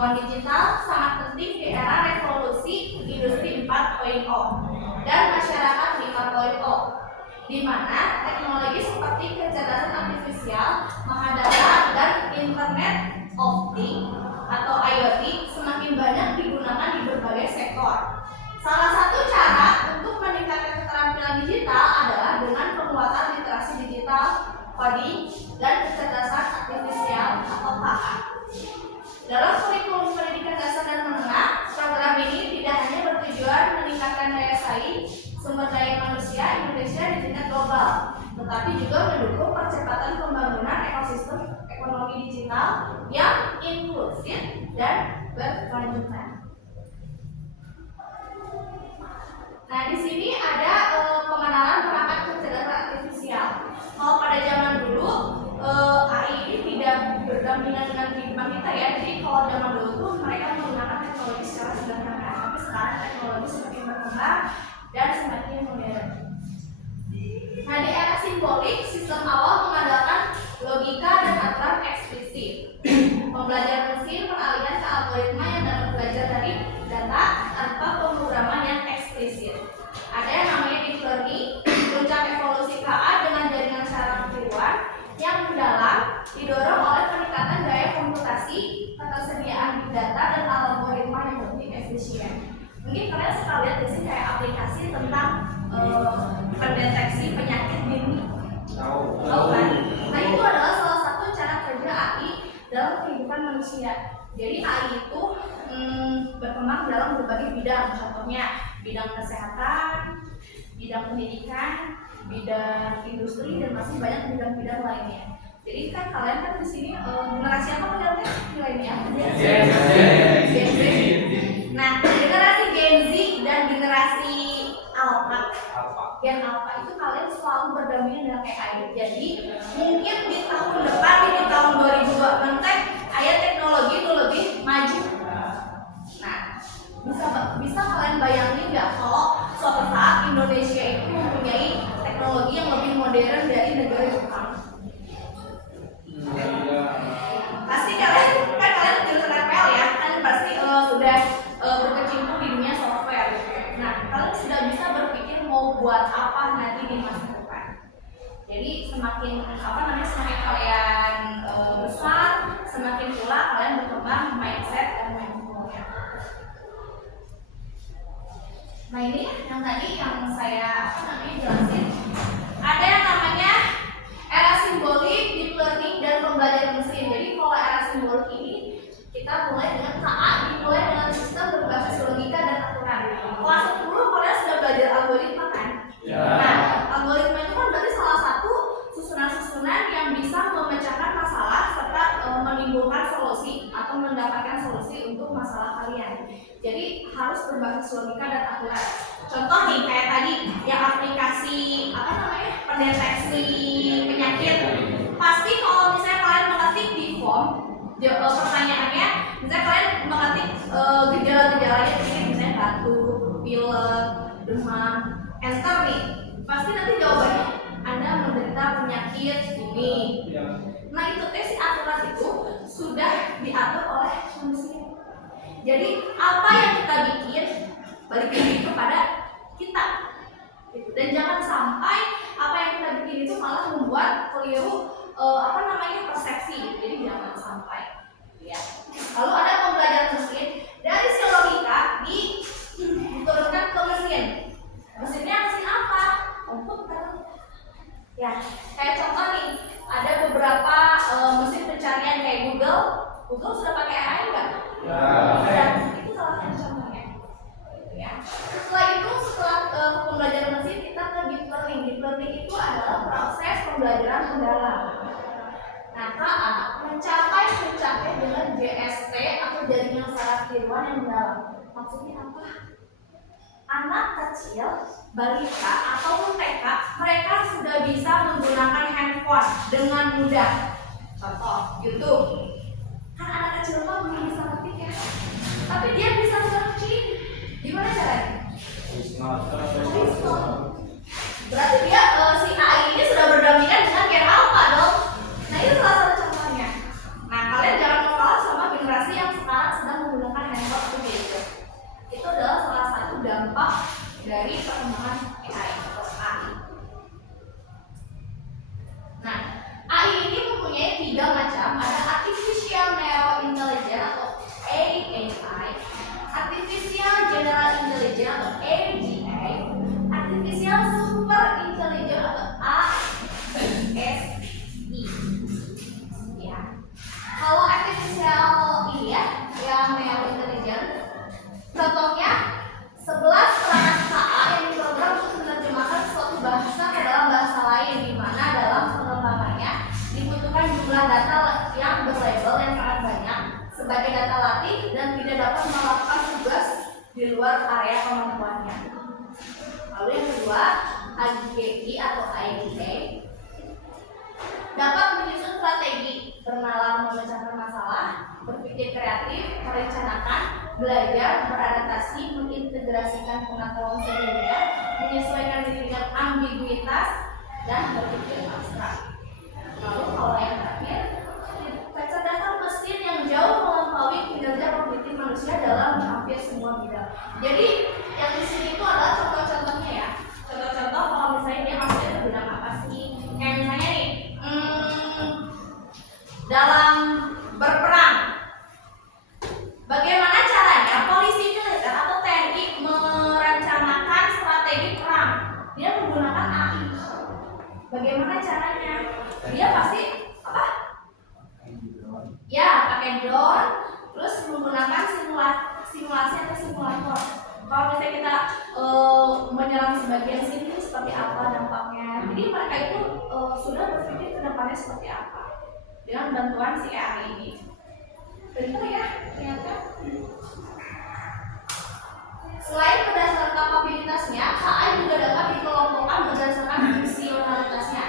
Kemampuan digital sangat penting di era revolusi industri 4.0 dan masyarakat 5.0, di mana teknologi seperti kecerdasan artifisial, mahadata, dan Internet of Things atau IoT semakin banyak digunakan di berbagai sektor. Salah satu cara untuk meningkatkan keterampilan digital adalah dengan penguatan literasi digital, coding, dan kecerdasan artifisial atau KA. Dalam kurikulum pendidikan dasar dan menengah, program ini tidak hanya bertujuan meningkatkan daya saing sumber daya manusia Indonesia di tingkat global, tetapi juga mendukung percepatan pembangunan ekosistem ekonomi digital yang inklusif dan berkelanjutan. Nah, di sini ada pengenalan perangkat kecerdasan artifisial. Kalau pada zaman dulu AI ini tidak berdampingan dengan kehidupan kita ya. Jadi kalau zaman dulu tuh mereka menggunakan teknologi secara sederhana, tapi sekarang teknologi semakin berkembang dan semakin modern. Nah, di era simbolik, sistem awal mengandalkan logika dan aturan eksplisit. Pembelajaran mesin peralihan ke algoritma yang dapat belajar dari data tanpa pemrograman yang eksplisit. Ada yang namanya deep learning, puncak evolusi KA dengan jaringan saraf tiruan yang mendalam didorong oleh peningkatan daya komputasi, ketersediaan big data, dan algoritma yang lebih efisien. Mungkin kalian suka lihat di sini kayak aplikasi tentang pendeteksi penyakit dini. Tahu kan? Nah, itu adalah salah satu cara kerja AI dalam kehidupan manusia. Jadi AI itu berkembang dalam berbagai bidang, contohnya bidang kesehatan, bidang pendidikan, bidang industri, dan masih banyak bidang-bidang lainnya. Jadi kan kalian kan di sini generasi apa kalian? Milenial. Gen Z. Nah, generasi Gen Z dan generasi Alpha. Gen Alpha itu kalian selalu berdampingan dengan AI. Jadi mungkin di tahun depan, di tahun 2026 ayat teknologi itu lebih maju. Nah, bisa kalian bayangin nggak kalau suatu saat Indonesia itu mempunyai teknologi yang lebih modern dari negara Jepang? Pasti kalian jurusan RPL ya, kan pasti sudah berkecimpung di dunia software. Nah, kalian sudah bisa berpikir mau buat apa nanti di masa depan. Jadi semakin semakin kalian besar, semakin pula kalian berkembang mindset dan mindfulnya. Nah, ini yang tadi yang saya jelasin. Ada yang namanya era simbolik, deep learning, dan pembelajaran mesin. Jadi kalau era simbolik ini kita mulai dengan KA, dimulai dengan sistem berbasis logika dan aturan. Kelas 10 kalian sudah belajar algoritma kan? Ya. Nah, algoritma itu kan berarti salah satu susunan-susunan yang bisa memecahkan masalah serta menimbulkan solusi atau mendapatkan solusi untuk masalah kalian. Jadi harus berbasis logika dan aturan. Contoh nih kayak tadi yang aplikasi pendeteksi penyakit. Pasti kalau misalnya kalian mengetik di form pertanyaannya, misalnya kalian mengetik gejala-gejalanya seperti misalnya batuk, pilek, demam, enter nih. Pasti nanti jawabannya Anda menderita penyakit ini. Nah, itu si aturan itu sudah diatur oleh manusia. Jadi apa yang kita bikin balik lagi kepada kita. Dan jangan sampai apa yang kita bikin itu malah membuat keliru persepsi. Jadi jangan sampai. Ya. Lalu ada pembelajaran mesin dari si logika diturunkan ke mesin. Mesinnya mesin apa? Komputer. Ya, kayak contoh nih, ada beberapa mesin pencarian kayak Google. Google sudah pakai AI nggak? Ya. Itu salah satu contohnya. Ya. Setelah pembelajaran mesin kita ke deep learning. Deep learning itu adalah proses pembelajaran mendalam. Nah, KA mencapai puncaknya dengan JST atau jaringan saraf tiruan yang mendalam. Maksudnya apa? Anak kecil, balita atau TK, mereka sudah bisa menggunakan handphone dengan mudah. Contoh, YouTube. Kan anak kecil mah belum bisa ngetik ya, tapi dia bisa searching. Gimana caranya? Berarti dia si AI ini sudah berdampingan dengan Gen Alpha dong. Nah, itu salah satu contohnya. Nah, kalian jangan kalah sama generasi yang sekarang sedang AGI atau IGA dapat menyusun strategi, bernalar memecahkan masalah, berpikir kreatif, merencanakan, belajar, beradaptasi, mengintegrasikan pengetahuan sebelumnya, menyesuaikan diri dengan ambiguitas, dan berpikir abstrak. Lalu kalau yang terakhir, kecerdasan mesin yang jauh melampaui kinerja kognitif manusia dalam hampir semua bidang. Jadi yang di sini itu adalah contoh-contohnya ya. Contoh-contoh kalau misalnya dia masuknya ke bidang apa sih? Kayak misalnya nih, dalam berperang, bagaimana caranya polisi militer atau TNI merencanakan strategi perang? Dia menggunakan AI. Bagaimana caranya? Dia pasti apa? Ya, pakai drone, terus menggunakan simulasi atau simulator. Kalau misalnya kita menyerang sebagian sini seperti apa dampaknya. Jadi mereka itu sudah berpikir ke depannya seperti apa dengan bantuan si AI ini. Betul ya, ternyata. Selain berdasarkan kapabilitasnya, AI juga dapat dikelompokkan berdasarkan fungsionalitasnya.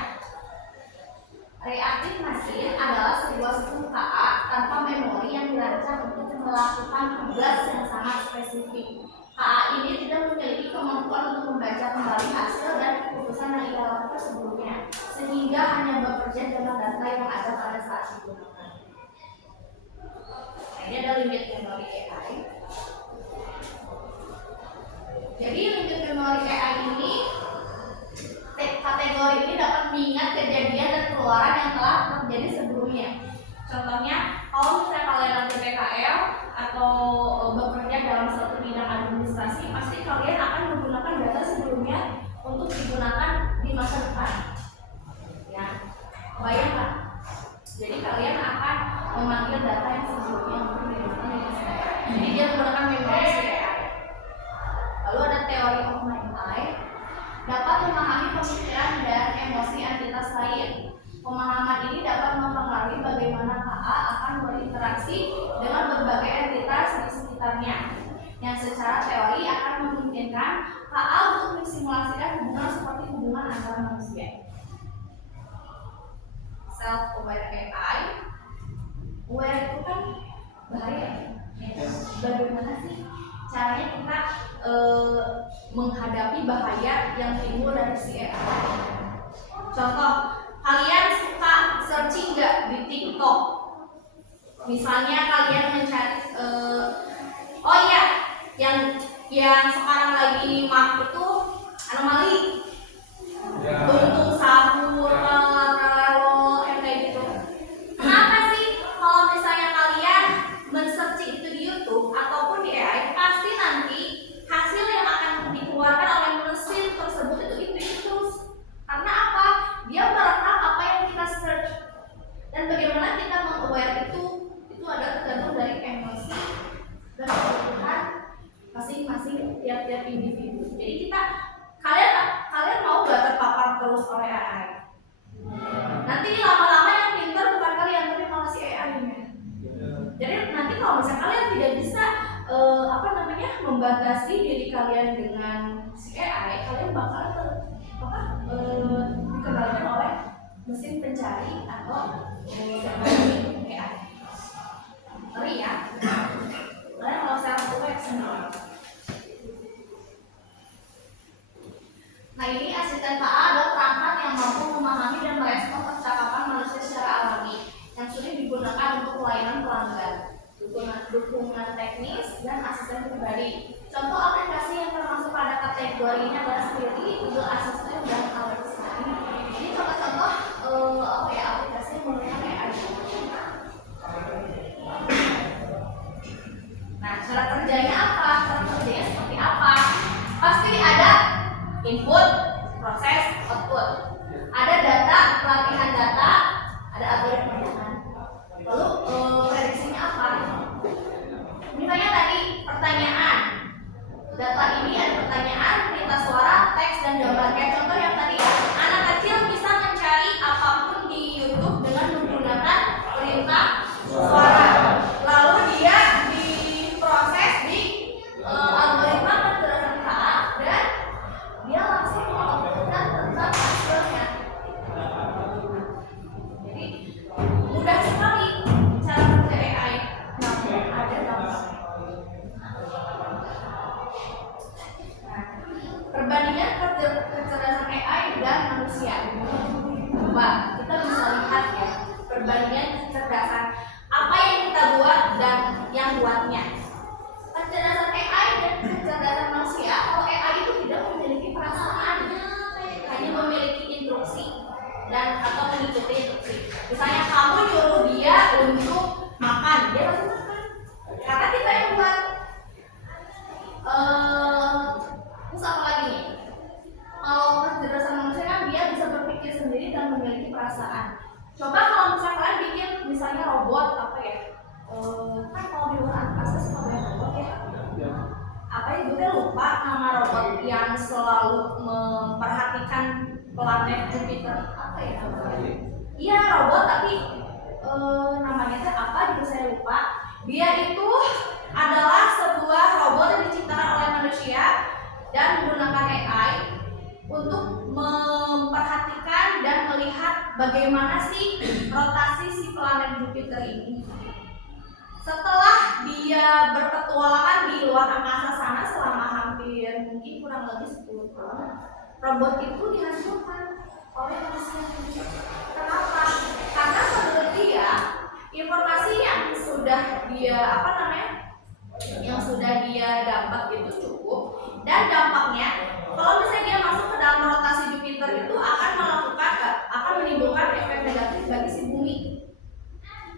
Reaktif mesin adalah sebuah sistem KA tanpa memori yang dirancang untuk melakukan tugas yang sangat spesifik. KA ini tidak memiliki kemampuan untuk membaca kembali hasil dan keputusan yang ia lakukan sebelumnya, sehingga hanya bekerja dengan data yang ada pada saat digunakan. Ini ada limit memori AI. Jadi limit memori AI ini, kategori ini dapat mengingat kejadian dan keluaran yang telah terjadi sebelumnya. Contohnya, kalau misalnya kalian nanti PKL atau bekerja dalam suatu bidang administrasi, pasti kalian akan menggunakan data sebelumnya untuk digunakan di masa depan. Ya, bayangkan. Jadi kalian akan memanggil data yang sebelumnya untuk digunakan di masa depan. Jadi dia menggunakan memori AI. Lalu ada teori of mind eye, dapat memahami pemikiran dan emosi entitas lain. Pemahaman ini dapat mempengaruhi bagaimana KA akan berinteraksi dengan berbagai entitas di sekitarnya, yang secara teori akan memungkinkan KA untuk mensimulasikan hubungan seperti hubungan antara manusia. Self-aware AI, aware itu kan bahaya. Bagaimana sih caranya kita menghadapi bahaya yang timbul dari si AI? Contoh, kalian suka searching nggak di TikTok? Misalnya kalian mencari, oh iya, yang sekarang lagi marak itu anomali, untung sahur, yang kayak gitu. Kenapa sih kalau misalnya kalian men-searching itu di YouTube ataupun di AI, pasti nanti hasil yang akan dikeluarkan oleh mesin tersebut itu terus. Karena apa? Dia merekam apa yang kita search. Dan bagaimana kita meng-aware itu adalah tergantung dari emosi dan kebutuhan masing-masing tiap-tiap individu. Jadi kalian mau gak terpapar terus oleh AI? Nanti lama-lama yang pintar bukan kalian, tapi malah si AI-nya. Jadi nanti kalau misalnya kalian tidak bisa membatasi diri kalian dengan si AI, kalian bakal dikendalikan oleh mesin pencari atau AI. Ngeri ya? Kalian kalau self-aware sendiri. Nah, ini asisten KA adalah perangkat yang mampu memahami dan merespon percakapan manusia secara alami yang sulit digunakan untuk pelayanan pelanggan, dukungan teknis, dan asisten pribadi. Contoh aplikasi yang termasuk pada kategori ini adalah Siri, Google Assistant, dan Alexa. Ini contoh-contoh aplikasi yang menggunakan AI. Nah, cara kerjanya apa? Cara kerjanya seperti apa? Pasti ada input, proses, output. Ada data, pelatihan data, ada algoritma kan. Lalu prediksinya apa? Misalnya tadi pertanyaan. Data ini ada pertanyaan, perintah suara, teks, dan gambar. Kayak contoh yang tadi ya, anak kecil bisa mencari apapun di YouTube dengan menggunakan perintah suara. Lalu dia diproses di algoritma berdasarkan KA dan dia langsung melakukan manusia. Coba kita bisa lihat ya perbandingan kecerdasan apa yang kita buat dan yang buatnya. Kecerdasan AI dan kecerdasan manusia, kalau AI itu tidak memiliki perasaan, hanya memiliki instruksi dan atau mengikuti instruksi. Misalnya kamu nyuruh dia untuk makan, dia pasti makan karena kita yang buat. Terus apa lagi nih? Kalau kecerdasan manusia kan dia bisa berpikir sendiri dan memiliki perasaan. Coba kalau misalnya kalian bikin misalnya robot apa ya? Kan kalau di luar angkasa suka banyak robot ya. Apa ya? Gue lupa nama robot yang selalu memperhatikan planet Jupiter. Apa ya namanya? Iya robot tapi namanya tuh apa? Gitu saya lupa. Dia itu adalah sebuah robot yang diciptakan oleh manusia dan menggunakan AI untuk memperhatikan dan melihat bagaimana sih rotasi si planet Jupiter ini. Setelah dia berpetualangan di luar angkasa sana selama hampir mungkin kurang lebih 10 tahun, robot itu dihancurkan oleh manusia. Kenapa? Karena menurut dia informasi yang sudah dia yang sudah dia dapat itu cukup, dan dampaknya kalau misalnya dia masuk ke dalam rotasi Jupiter itu akan menimbulkan efek negatif bagi si bumi.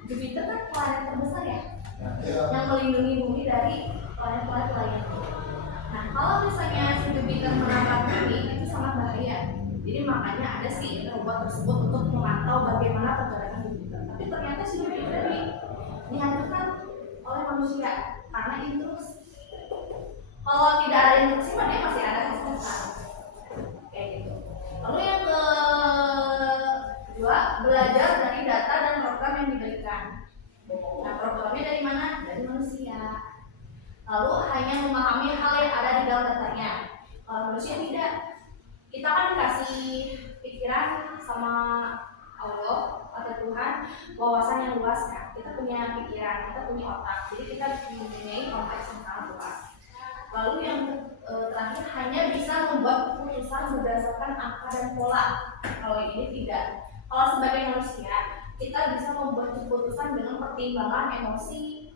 Jupiter kan planet terbesar ya, yang melindungi bumi dari planet-planet lain. Nah kalau misalnya si Jupiter menabrak bumi itu sangat bahaya. Jadi makanya ada si robot tersebut untuk memantau bagaimana pergerakan Jupiter. Tapi ternyata si Jupiter dihancurkan oleh manusia karena instruksi. Kalau tidak ada instruksi, dia masih ada hasilnya. Kayak gitu. Lalu yang kedua, belajar dari data dan program yang diberikan. Nah, programnya dari mana? Dari manusia. Lalu hanya memahami hal yang ada di dalam datanya. Kalau manusia tidak. Kita kan dikasih pikiran sama Allah atau Tuhan, wawasan yang luas kan. Kita punya pikiran, kita punya otak. Jadi kita mempunyai konteks yang sangat luas. Lalu yang terakhir hanya bisa membuat keputusan berdasarkan angka dan pola. Kalau ini tidak. Kalau sebagai manusia kita bisa membuat keputusan dengan pertimbangan emosi,